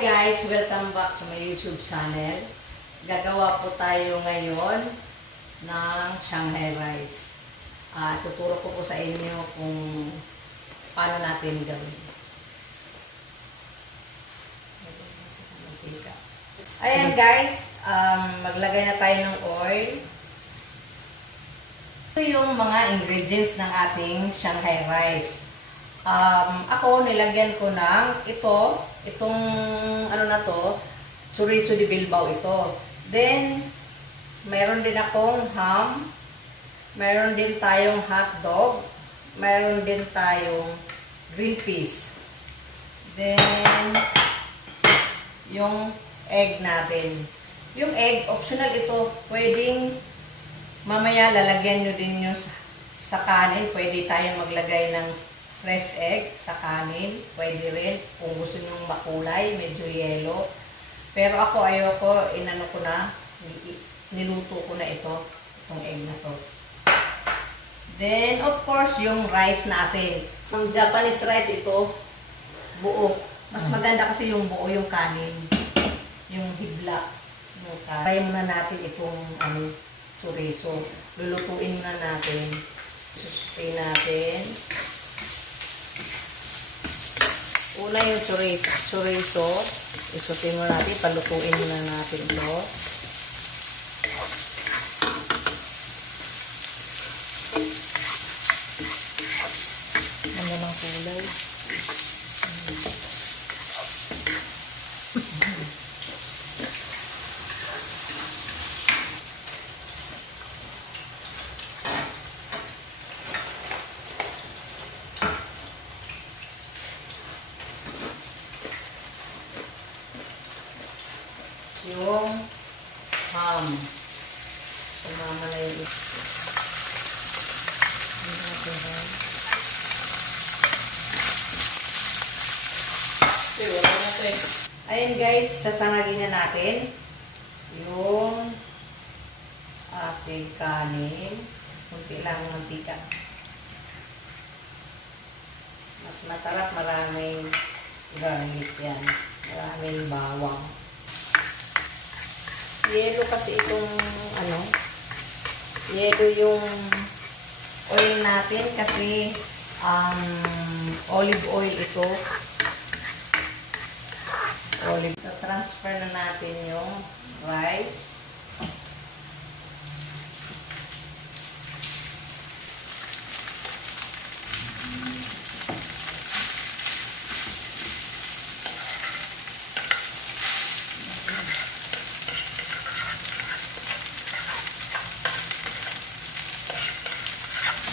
Hi guys! Welcome back to my YouTube channel. Gagawa po tayo ngayon ng Shanghai rice. Tuturo ko po sa inyo kung paano natin gawin. Ayan guys, maglagay na tayo ng oil. Ito yung mga ingredients ng ating Shanghai rice. Ako nilagyan ko ng itong ano na to, chorizo de Bilbao ito. Then, mayroon din akong ham, mayroon din tayong hotdog, mayroon din tayong green peas. Then, yung egg natin. Yung egg, optional ito. Pwedeng mamaya lalagyan nyo din yung sa kanin. Pwede tayong maglagay ng fresh egg sa kanin. Pwede rin kung gusto nyo makulay, medyo yellow. Pero ako ayoko, inano ko na, niluto ko na itong egg na to. Then, of course, yung rice natin. Yung Japanese rice ito, buo. Mas maganda kasi yung buo yung kanin. Yung hibla. Try muna natin itong chorizo. Lulutuin muna natin. Susupin natin. Una yung chorizo. Isutin muna natin. Palutuin muna natin ito. Ganda ng kulay. Yung ham. Sumama na yung ito. Ayan guys, sasangagin na natin yung ating kanin. Kunti lang ng mantika. Mas masarap, maraming garlic yan. Maraming bawang. Yelo kasi itong yelo yung oil natin kasi olive oil ito. Olive. Transfer na natin yung rice.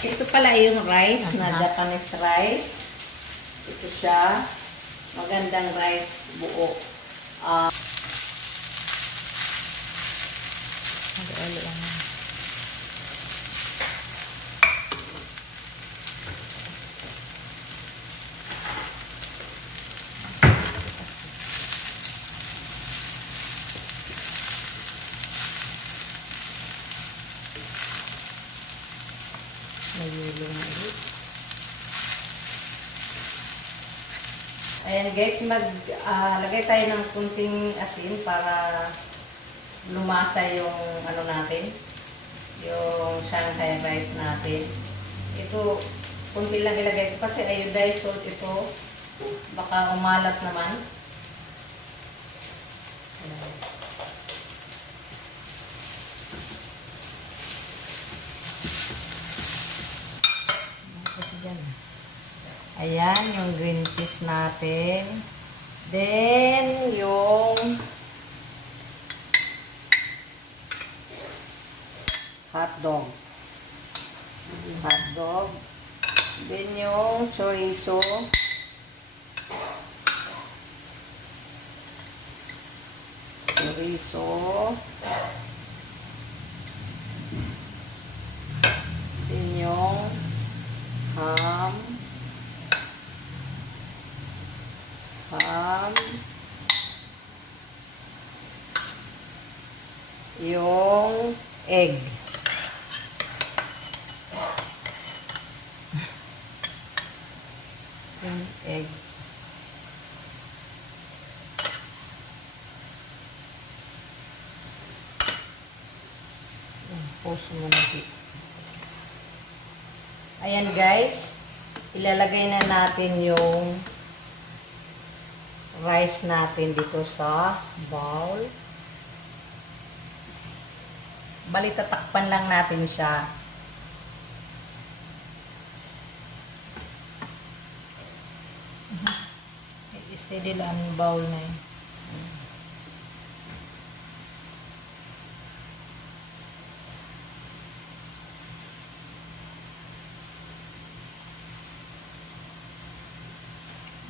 Ito pala yung rice na Japanese rice. Ito siya. Magandang rice buo. Mayulong ulit. Ayan guys, lagay tayo ng kunting asin para lumasa yung natin, yung Shanghai rice natin. Ito, kunti lang ilagay ko kasi iodized salt ito. Baka umalat naman. Ayan, yung green peas natin. Then, yung hotdog. Hotdog. Then, yung chorizo. Chorizo. Then, yung ham. Yung egg. Yung egg. Push mo na dito. Ayan guys, ilalagay na natin yung rice natin dito sa bowl. Bali, tatakpan lang natin siya. Steady lang yung bowl na yun.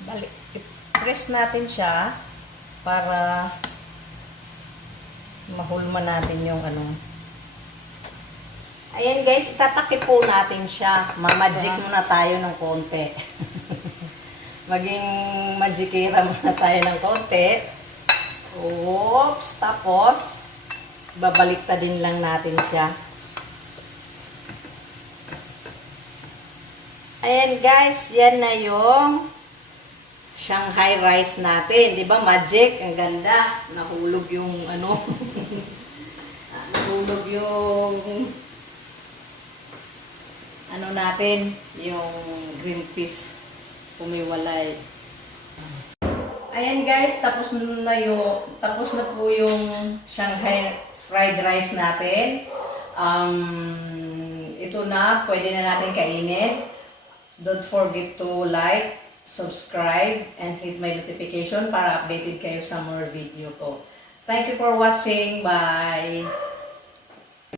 Bali, i-press natin siya para mahulma natin yung ano. Ayan guys, itatakip po natin siya. Mag-magic muna tayo ng konti. Maging magikira muna tayo ng konti. Oops, tapos babaliktad din lang natin siya. Ayan guys, yan na yung Shanghai rice natin. 'Di ba? Magic, ang ganda. Nahulog yung ano. Nahulog yung ano natin, yung green peas. Pumiwalay. Ayan guys, tapos na po yung Shanghai fried rice natin. Ito na, pwede na natin kainin. Don't forget to like, subscribe, and hit my notification para updated kayo sa more video ko. Thank you for watching. Bye!